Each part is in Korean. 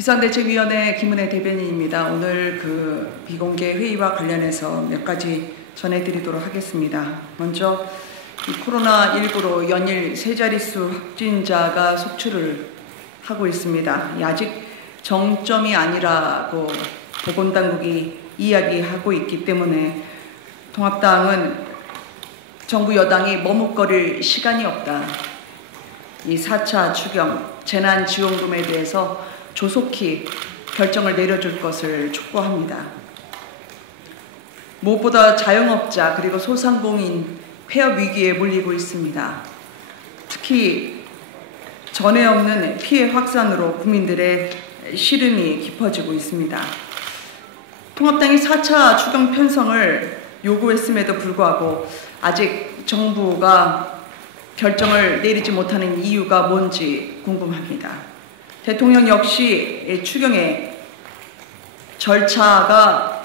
비상대책위원회 김은혜 대변인입니다. 오늘 비공개 회의와 관련해서 몇 가지 전해드리도록 하겠습니다. 먼저 코로나19로 연일 세 자릿수 확진자가 속출을 하고 있습니다. 아직 정점이 아니라고 보건당국이 이야기하고 있기 때문에 통합당은 정부 여당이 머뭇거릴 시간이 없다. 이 4차 추경 재난지원금에 대해서 조속히 결정을 내려줄 것을 촉구합니다. 무엇보다 자영업자 그리고 소상공인 폐업 위기에 몰리고 있습니다. 특히 전에 없는 피해 확산으로 국민들의 시름이 깊어지고 있습니다. 통합당이 4차 추경 편성을 요구했음에도 불구하고 아직 정부가 결정을 내리지 못하는 이유가 뭔지 궁금합니다. 대통령 역시 추경의 절차가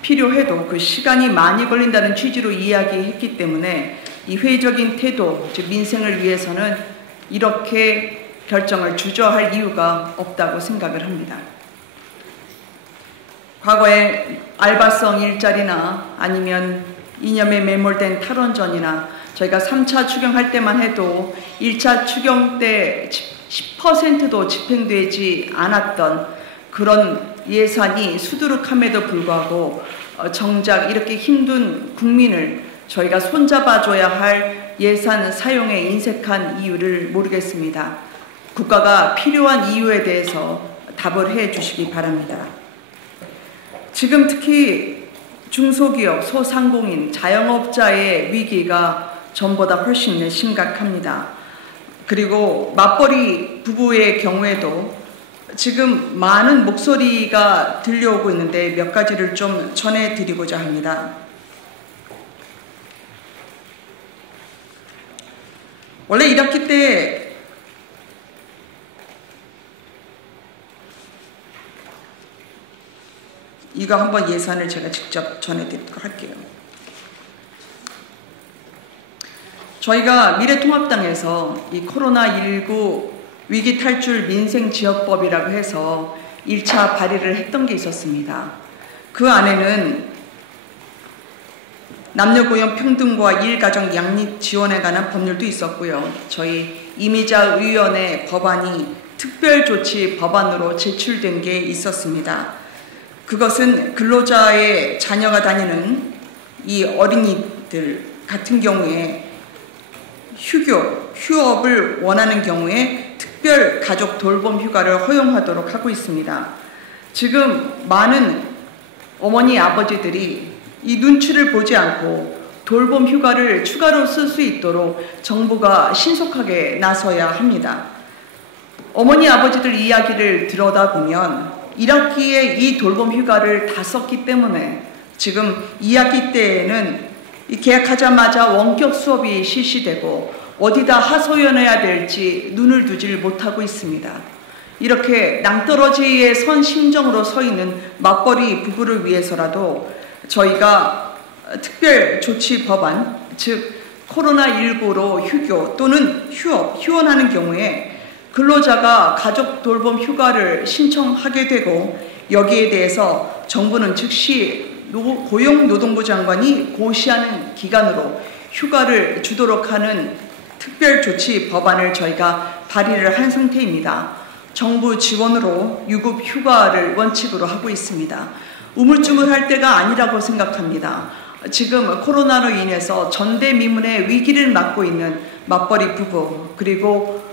필요해도 그 시간이 많이 걸린다는 취지로 이야기했기 때문에 이 회의적인 태도, 즉 민생을 위해서는 이렇게 결정을 주저할 이유가 없다고 생각을 합니다. 과거에 알바성 일자리나 아니면 이념에 매몰된 탈원전이나 저희가 3차 추경할 때만 해도 1차 추경 때 10%도 집행되지 않았던 그런 예산이 수두룩함에도 불구하고 정작 이렇게 힘든 국민을 저희가 손잡아줘야 할 예산 사용에 인색한 이유를 모르겠습니다. 국가가 필요한 이유에 대해서 답을 해 주시기 바랍니다. 지금 특히 중소기업, 소상공인, 자영업자의 위기가 전보다 훨씬 심각합니다. 그리고 맞벌이 부부의 경우에도 지금 많은 목소리가 들려오고 있는데 몇 가지를 좀 전해드리고자 합니다. 원래 1학기 때 이거 한번 예산을 제가 직접 전해드리도록 할게요. 저희가 미래통합당에서 이 코로나19 위기 탈출 민생지역법이라고 해서 1차 발의를 했던 게 있었습니다. 그 안에는 남녀고용 평등과 일가정 양립 지원에 관한 법률도 있었고요. 저희 이미자 의원의 법안이 특별조치 법안으로 제출된 게 있었습니다. 그것은 근로자의 자녀가 다니는 이 어린이들 같은 경우에 휴업을 원하는 경우에 특별 가족 돌봄 휴가를 허용하도록 하고 있습니다. 지금 많은 어머니, 아버지들이 이 눈치를 보지 않고 돌봄 휴가를 추가로 쓸 수 있도록 정부가 신속하게 나서야 합니다. 어머니, 아버지들 이야기를 들여다보면 1학기에 이 돌봄 휴가를 다 썼기 때문에 지금 2학기 때에는 계약하자마자 원격 수업이 실시되고 어디다 하소연해야 될지 눈을 두질 못하고 있습니다. 이렇게 낭떠러지에 선 심정으로 서 있는 맞벌이 부부를 위해서라도 저희가 특별조치 법안, 즉 코로나19로 휴교 또는 휴원하는 경우에 근로자가 가족 돌봄 휴가를 신청하게 되고 여기에 대해서 정부는 즉시 고용노동부 장관이 고시하는 기간으로 휴가를 주도록 하는 특별조치 법안을 저희가 발의를 한 상태입니다. 정부 지원으로 유급 휴가를 원칙으로 하고 있습니다. 우물쭈물할 때가 아니라고 생각합니다. 지금 코로나로 인해서 전대미문의 위기를 맞고 있는 맞벌이 부부 그리고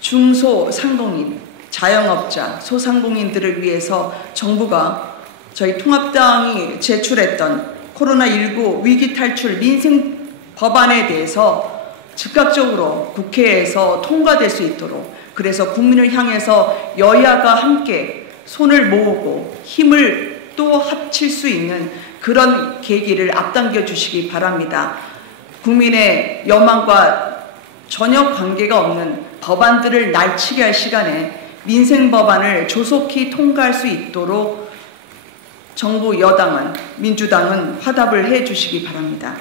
중소상공인, 자영업자, 소상공인들을 위해서 정부가 저희 통합당이 제출했던 코로나19 위기 탈출 민생 법안에 대해서 즉각적으로 국회에서 통과될 수 있도록 그래서 국민을 향해서 여야가 함께 손을 모으고 힘을 또 합칠 수 있는 그런 계기를 앞당겨 주시기 바랍니다. 국민의 여망과 전혀 관계가 없는 법안들을 날치게 할 시간에 민생 법안을 조속히 통과할 수 있도록 정부 여당은 민주당은 화답을 해 주시기 바랍니다.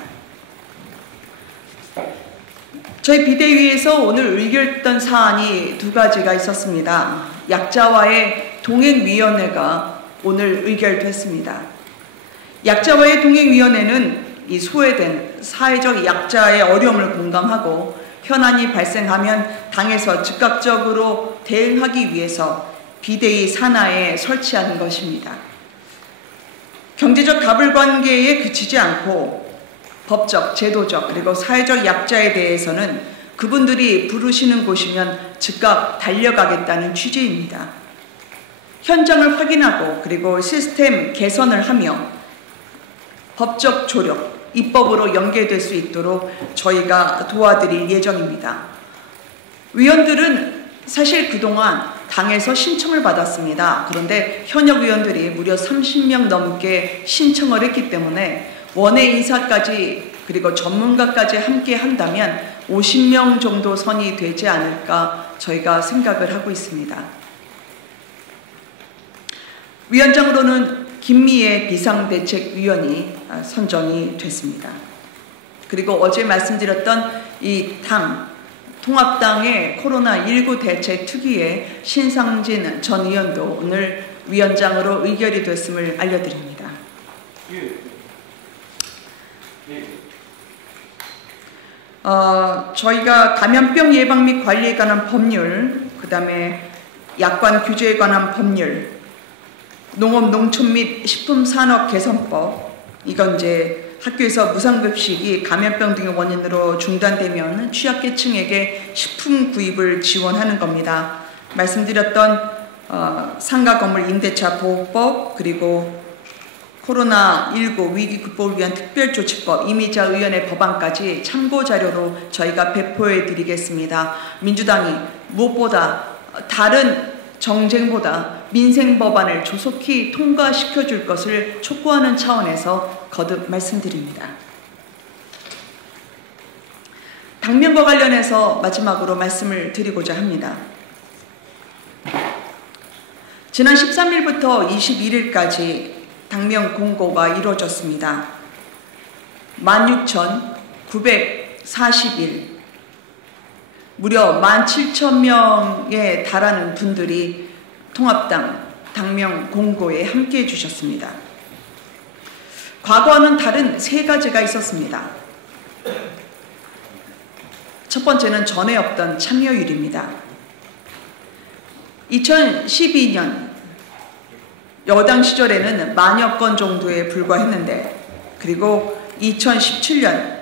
저희 비대위에서 오늘 의결했던 사안이 두 가지가 있었습니다. 약자와의 동행위원회가 오늘 의결됐습니다. 약자와의 동행위원회는 이 소외된 사회적 약자의 어려움을 공감하고 현안이 발생하면 당에서 즉각적으로 대응하기 위해서 비대위 산하에 설치하는 것입니다. 경제적 가불관계에 그치지 않고 법적, 제도적, 그리고 사회적 약자에 대해서는 그분들이 부르시는 곳이면 즉각 달려가겠다는 취지입니다. 현장을 확인하고 그리고 시스템 개선을 하며 법적 조력, 입법으로 연계될 수 있도록 저희가 도와드릴 예정입니다. 위원들은 사실 그동안 당에서 신청을 받았습니다. 그런데 현역 위원들이 무려 30명 넘게 신청을 했기 때문에 원외 인사까지 그리고 전문가까지 함께 한다면 50명 정도 선이 되지 않을까 저희가 생각을 하고 있습니다. 위원장으로는 김미애 비상대책위원이 선정이 됐습니다. 그리고 어제 말씀드렸던 이 통합당의 코로나19 대책 특위의 신상진 전 의원도 오늘 위원장으로 의결이 됐음을 알려드립니다. 저희가 감염병 예방 및 관리에 관한 법률, 그 다음에 약관 규제에 관한 법률, 농업, 농촌 및 식품산업 개선법, 이건 이제 학교에서 무상급식이 감염병 등의 원인으로 중단되면 취약계층에게 식품 구입을 지원하는 겁니다. 말씀드렸던 상가 건물 임대차 보호법, 그리고 코로나19 위기 극복을 위한 특별조치법, 이미자 의원의 법안까지 참고자료로 저희가 배포해 드리겠습니다. 민주당이 무엇보다 다른 정쟁보다 민생 법안을 조속히 통과시켜 줄 것을 촉구하는 차원에서 거듭 말씀드립니다. 당면과 관련해서 마지막으로 말씀을 드리고자 합니다. 지난 13일부터 21일까지 당면 공고가 이루어졌습니다. 16,941, 무려 17,000명에 달하는 분들이 통합당 당면 공고에 함께해 주셨습니다. 과거와는 다른 세 가지가 있었습니다. 첫 번째는 전에 없던 참여율입니다. 2012년 여당 시절에는 만여 건 정도에 불과했는데, 그리고 2017년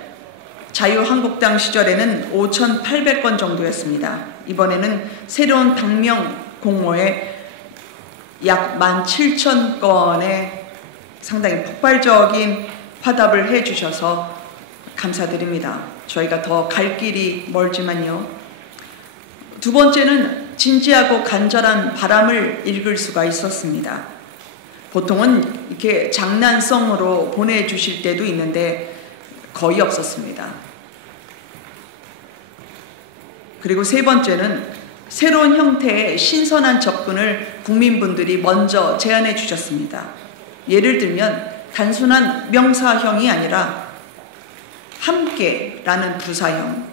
자유한국당 시절에는 5,800건 정도였습니다. 이번에는 새로운 당명 공모에 약 17,000건의 상당히 폭발적인 화답을 해주셔서 감사드립니다. 저희가 더 갈 길이 멀지만요. 두 번째는 진지하고 간절한 바람을 읽을 수가 있었습니다. 보통은 이렇게 장난성으로 보내주실 때도 있는데 거의 없었습니다. 그리고 세 번째는 새로운 형태의 신선한 접근을 국민분들이 먼저 제안해 주셨습니다. 예를 들면 단순한 명사형이 아니라 함께라는 부사형,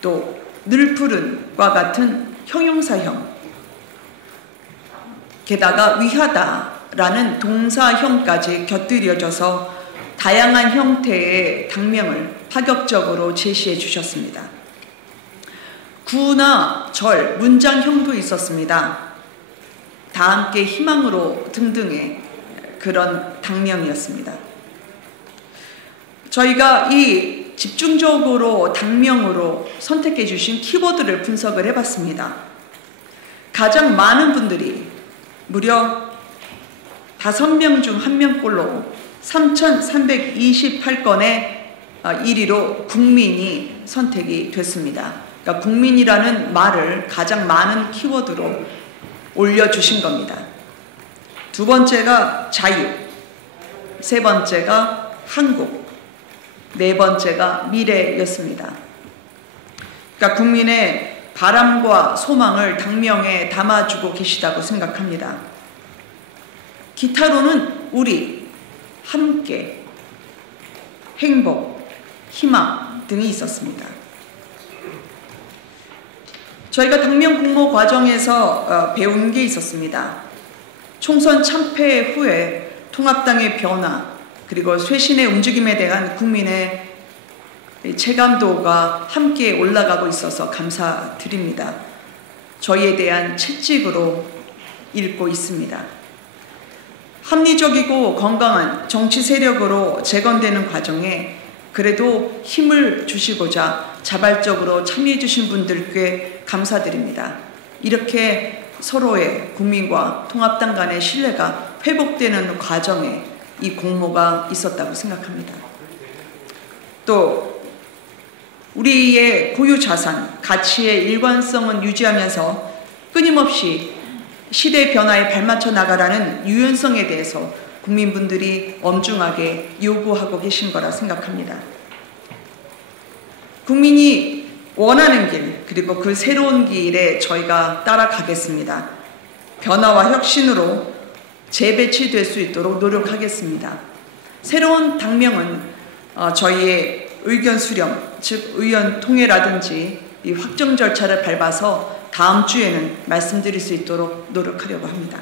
또 늘푸른과 같은 형용사형, 게다가 위하다라는 동사형까지 곁들여져서 다양한 형태의 당명을 파격적으로 제시해 주셨습니다. 구나 절, 문장형도 있었습니다. 다 함께 희망으로 등등의 그런 당명이었습니다. 저희가 이 집중적으로 당명으로 선택해 주신 키워드를 분석을 해봤습니다. 가장 많은 분들이 무려 5명 중 1명꼴로 3,328건의 1위로 국민이 선택이 됐습니다. 그러니까 국민이라는 말을 가장 많은 키워드로 올려주신 겁니다. 두 번째가 자유, 세 번째가 한국, 네 번째가 미래였습니다. 그러니까 국민의 바람과 소망을 당명에 담아주고 계시다고 생각합니다. 기타로는 우리, 함께, 행복, 희망 등이 있었습니다. 저희가 당면 공모 과정에서 배운 게 있었습니다. 총선 참패 후에 통합당의 변화 그리고 쇄신의 움직임에 대한 국민의 체감도가 함께 올라가고 있어서 감사드립니다. 저희에 대한 채찍으로 읽고 있습니다. 합리적이고 건강한 정치 세력으로 재건되는 과정에 그래도 힘을 주시고자 자발적으로 참여해 주신 분들께 감사드립니다. 이렇게 서로의 국민과 통합당 간의 신뢰가 회복되는 과정에 이 공모가 있었다고 생각합니다. 또 우리의 고유 자산, 가치의 일관성은 유지하면서 끊임없이 시대 변화에 발맞춰 나가라는 유연성에 대해서 국민분들이 엄중하게 요구하고 계신 거라 생각합니다. 국민이 원하는 길, 그리고 그 새로운 길에 저희가 따라가겠습니다. 변화와 혁신으로 재배치될 수 있도록 노력하겠습니다. 새로운 당명은 저희의 의견 수렴, 즉 의원 통회라든지 이 확정 절차를 밟아서 다음 주에는 말씀드릴 수 있도록 노력하려고 합니다.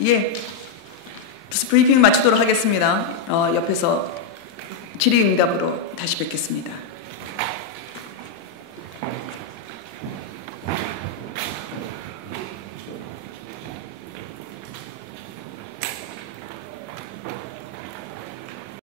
예, 브리핑 마치도록 하겠습니다. 옆에서 질의응답으로 다시 뵙겠습니다.